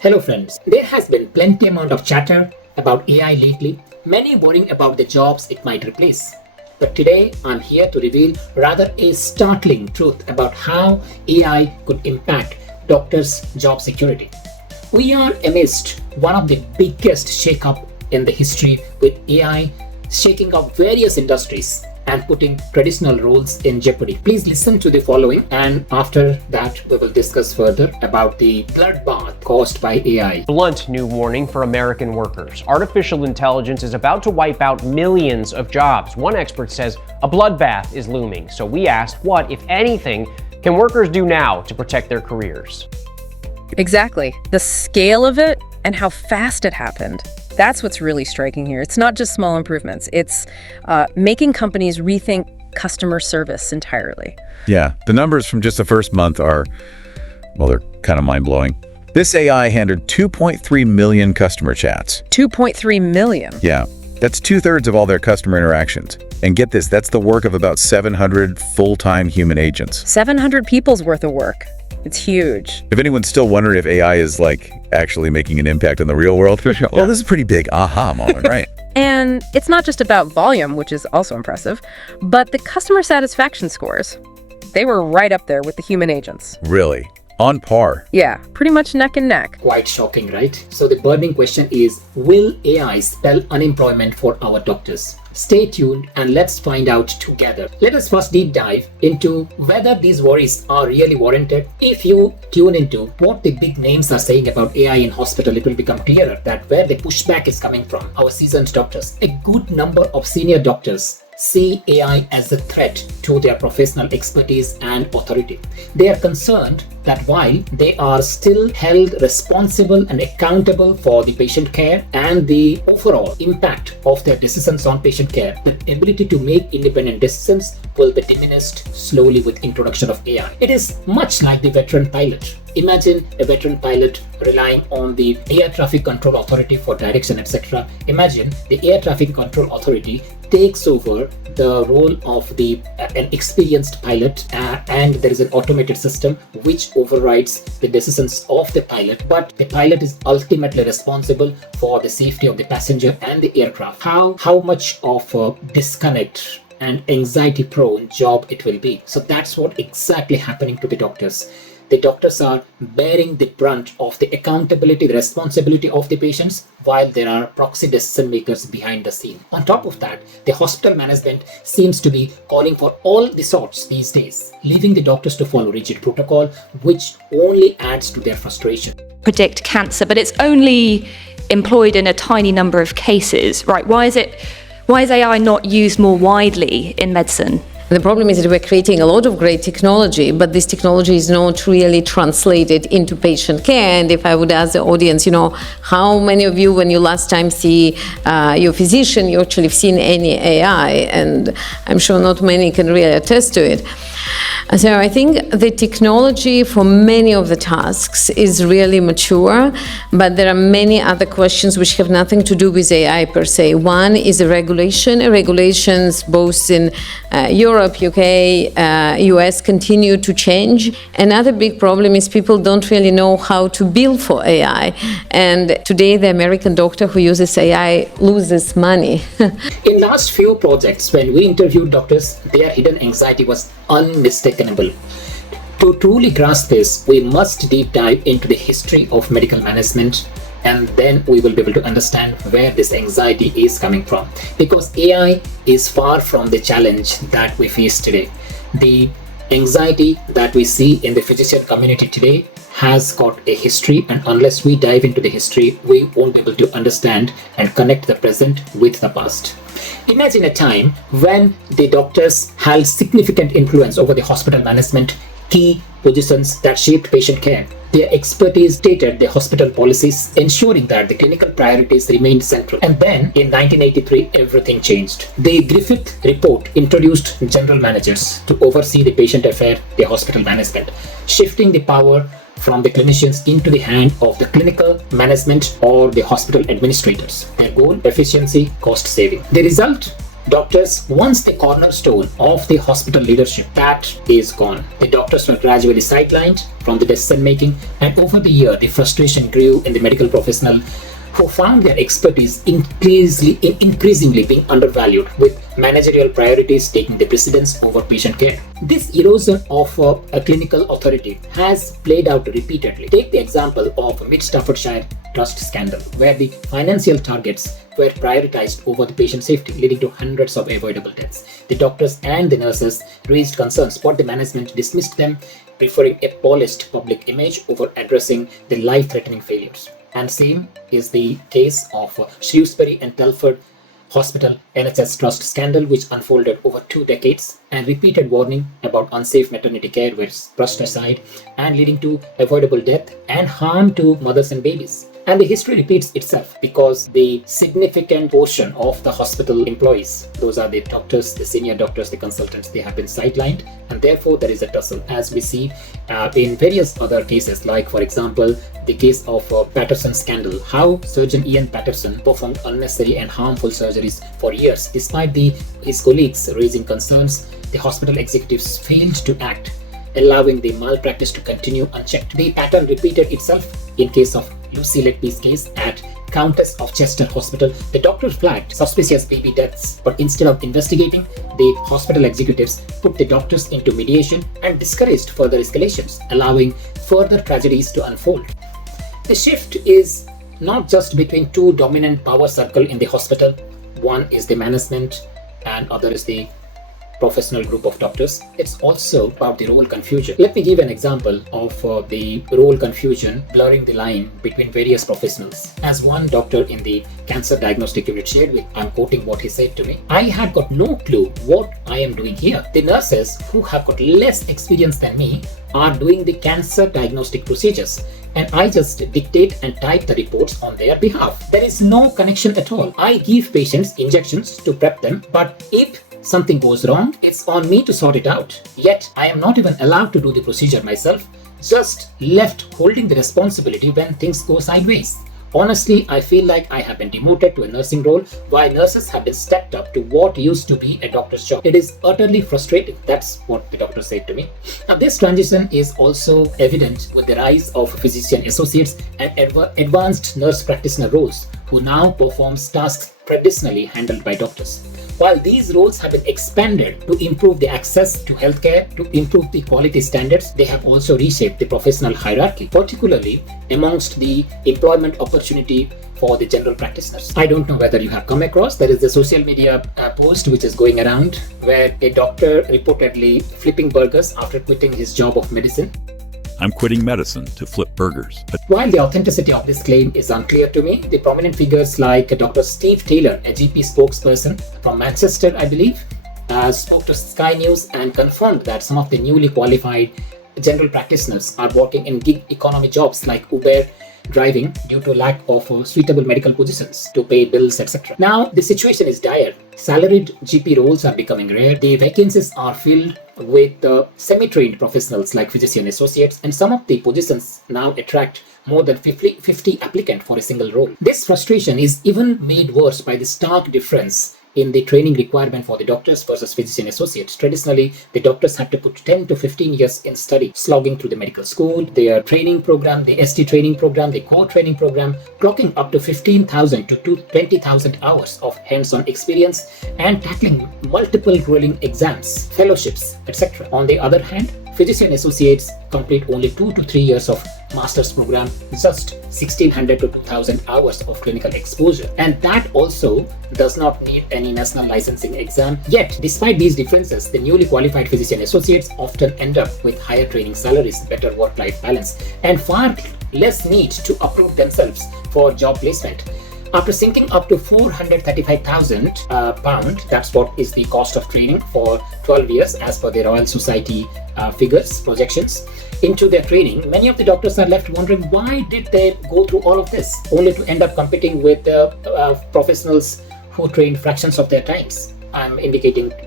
Hello friends, there has been plenty amount of chatter about AI lately, many worrying about the jobs it might replace. But today I'm here to reveal rather a startling truth about how AI could impact doctors' job security. We are amidst one of the biggest shake-up in the history, with AI shaking up various industries and putting traditional roles in jeopardy. Please listen to the following, and after that we will discuss further about the bloodbath caused by AI. Blunt new warning for American workers. Artificial intelligence is about to wipe out millions of jobs. One expert says a bloodbath is looming. So we asked, what, if anything, can workers do now to protect their careers? Exactly. The scale of it and how fast it happened. That's what's really striking here. It's not just small improvements. It's making companies rethink customer service entirely. Yeah, the numbers from just the first month are, well, they're kind of mind-blowing. This AI handled 2.3 million customer chats. 2.3 million? Yeah, that's 2/3 of all their customer interactions. And get this, that's the work of about 700 full-time human agents. 700 people's worth of work. It's huge. If anyone's still wondering if AI is actually making an impact in the real world, well, this is a pretty big aha moment, right? And it's not just about volume, which is also impressive, but the customer satisfaction scores. They were right up there with the human agents. Really? On par? Yeah, pretty much neck and neck. Quite shocking, right? So the burning question is, will AI spell unemployment for our doctors? Stay tuned and let's find out together. Let us first deep dive into whether these worries are really warranted. If you tune into what the big names are saying about AI in hospital, it will become clearer that where the pushback is coming from, our seasoned doctors. A good number of senior doctors see AI as a threat to their professional expertise and authority. They are concerned that while they are still held responsible and accountable for the patient care and the overall impact of their decisions on patient care, the ability to make independent decisions will be diminished slowly with introduction of AI. It is much like the veteran pilot. Imagine a veteran pilot relying on the air traffic control authority for direction, etc. Imagine the air traffic control authority takes over the role of an experienced pilot, and there is an automated system which overrides the decisions of the pilot, but the pilot is ultimately responsible for the safety of the passenger and the aircraft. How much of a disconnect and anxiety prone job it will be. So that's what exactly happening to the doctors. The doctors are bearing the brunt of the accountability, the responsibility of the patients, while there are proxy decision makers behind the scene. On top of that, the hospital management seems to be calling for all the sorts these days, leaving the doctors to follow rigid protocol, which only adds to their frustration. Predict cancer, but it's only employed in a tiny number of cases, right? Why is AI not used more widely in medicine? The problem is that we're creating a lot of great technology, but this technology is not really translated into patient care. And if I would ask the audience, how many of you, when you last time see your physician, you actually have seen any AI? And I'm sure not many can really attest to it. So I think the technology for many of the tasks is really mature, but there are many other questions which have nothing to do with AI per se. One is the regulations both in Europe, UK, US continue to change. Another big problem is people don't really know how to bill for AI. And today the American doctor who uses AI loses money. In last few projects, when we interviewed doctors, their hidden anxiety was unmistakable. To truly grasp this, we must deep dive into the history of medical management, and then we will be able to understand where this anxiety is coming from. Because AI is far from the challenge that we face today. The anxiety that we see in the physician community today has got a history, and unless we dive into the history, we won't be able to understand and connect the present with the past. Imagine a time when the doctors held significant influence over the hospital management, key positions that shaped patient care. Their expertise dictated the hospital policies, ensuring that the clinical priorities remained central. And then, in 1983, everything changed. The Griffith Report introduced general managers to oversee the patient affair, the hospital management, shifting the power from the clinicians into the hand of the clinical management or the hospital administrators. Their goal: efficiency, cost saving. The result Doctors, once the cornerstone of the hospital leadership, that is gone. The doctors were gradually sidelined from the decision making, and over the year, the frustration grew in the medical professional who found their expertise increasingly being undervalued, with managerial priorities taking the precedence over patient care. This erosion of a clinical authority has played out repeatedly. Take the example of Mid Staffordshire Trust scandal, where the financial targets were prioritized over the patient safety, leading to hundreds of avoidable deaths. The doctors and the nurses raised concerns, but the management dismissed them, preferring a polished public image over addressing the life-threatening failures. And same is the case of Shrewsbury and Telford Hospital NHS Trust scandal, which unfolded over 2 decades, and repeated warning about unsafe maternity care were brushed aside, and leading to avoidable death and harm to mothers and babies. And the history repeats itself because the significant portion of the hospital employees, those are the doctors, the senior doctors, the consultants, they have been sidelined, and therefore there is a tussle, as we see in various other cases, like for example the case of Patterson scandal, how surgeon Ian Patterson performed unnecessary and harmful surgeries for years. Despite his colleagues raising concerns, the hospital executives failed to act, allowing the malpractice to continue unchecked. The pattern repeated itself in case of Lucy Letby's case at Countess of Chester Hospital. The doctor flagged suspicious baby deaths, but instead of investigating, the hospital executives put the doctors into mediation and discouraged further escalations, allowing further tragedies to unfold. The shift is not just between two dominant power circles in the hospital. One is the management and other is the professional group of doctors. It's also about the role confusion. Let me give an example of the role confusion blurring the line between various professionals. As one doctor in the cancer diagnostic unit shared with, I'm quoting what he said to me, I had got no clue what I am doing here. The nurses who have got less experience than me are doing the cancer diagnostic procedures, and I just dictate and type the reports on their behalf. There is no connection at all. I give patients injections to prep them, but if something goes wrong, it's on me to sort it out. Yet, I am not even allowed to do the procedure myself, just left holding the responsibility when things go sideways. Honestly, I feel like I have been demoted to a nursing role while nurses have been stepped up to what used to be a doctor's job. It is utterly frustrating. That's what the doctor said to me. Now, this transition is also evident with the rise of physician associates and advanced nurse practitioner roles, who now performs tasks traditionally handled by doctors. While these roles have been expanded to improve the access to healthcare, to improve the quality standards, they have also reshaped the professional hierarchy, particularly amongst the employment opportunity for the general practitioners. I don't know whether you have come across, there is a social media post which is going around where a doctor reportedly flipping burgers after quitting his job of medicine. I'm quitting medicine to flip burgers. While the authenticity of this claim is unclear to me, the prominent figures like Dr. Steve Taylor, a GP spokesperson from Manchester, I believe, spoke to Sky News and confirmed that some of the newly qualified general practitioners are working in gig economy jobs like Uber driving due to lack of suitable medical positions to pay bills, etc. Now, the situation is dire. Salaried GP roles are becoming rare. The vacancies are filled with semi-trained professionals like physician associates, and some of the positions now attract more than 50 applicants for a single role. This frustration is even made worse by the stark difference in the training requirement for the doctors versus physician associates. Traditionally, the doctors had to put 10 to 15 years in study, slogging through the medical school, their training program, the ST training program, the core training program, clocking up to 15,000 to 20,000 hours of hands-on experience and tackling multiple grueling exams, fellowships, etc. On the other hand, physician associates complete only 2 to 3 years of master's program, just 1,600 to 2,000 hours of clinical exposure. And that also does not need any national licensing exam. Yet, despite these differences, the newly qualified physician associates often end up with higher training salaries, better work-life balance, and far less need to approve themselves for job placement. After sinking up to £435,000, that's what is the cost of training for 12 years as per the Royal Society figures, projections, into their training, many of the doctors are left wondering why did they go through all of this, only to end up competing with professionals who trained fractions of their times. I'm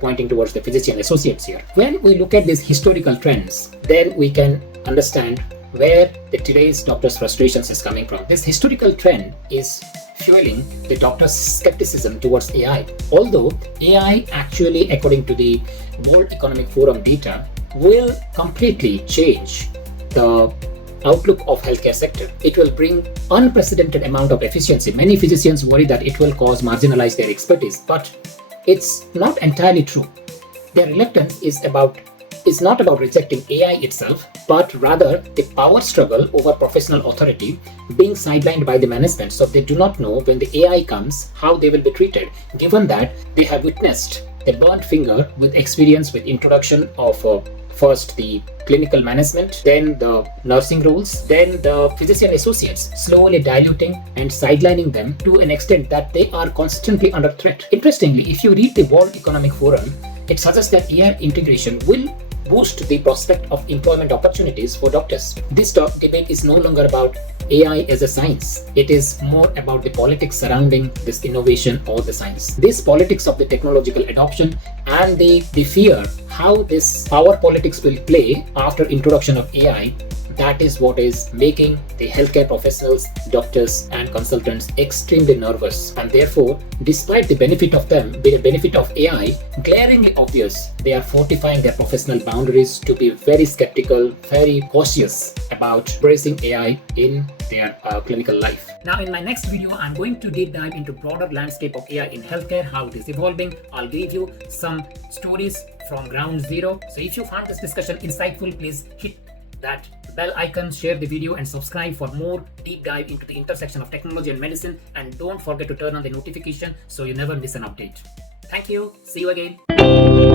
pointing towards the physician associates here. When we look at these historical trends, then we can understand where today's doctors' frustrations is coming from. This historical trend is fueling the doctor's skepticism towards AI. Although AI actually, according to the World Economic Forum data, will completely change the outlook of healthcare sector. It will bring unprecedented amount of efficiency. Many physicians worry that it will cause marginalize their expertise, but it's not entirely true. Their reluctance is not about rejecting AI itself, but rather the power struggle over professional authority being sidelined by the management, so they do not know when the AI comes how they will be treated, given that they have witnessed a burnt finger with experience with introduction of first the clinical management, then the nursing roles, then the physician associates, slowly diluting and sidelining them to an extent that they are constantly under threat. Interestingly, if you read the World Economic Forum, it suggests that AI integration will boost the prospect of employment opportunities for doctors. This debate is no longer about AI as a science. It is more about the politics surrounding this innovation or the science. This politics of the technological adoption and the fear how this power politics will play after introduction of AI, that is what is making the healthcare professionals, doctors and consultants extremely nervous. And therefore, despite the benefit of AI, glaringly obvious, they are fortifying their professional boundaries to be very skeptical, very cautious about embracing AI in their clinical life. Now in my next video, I'm going to deep dive into broader landscape of AI in healthcare, how it is evolving. I'll give you some stories from ground zero. So if you found this discussion insightful, please hit that bell icon, share the video and subscribe for more deep dive into the intersection of technology and medicine, and don't forget to turn on the notification so you never miss an update. Thank you. See you again.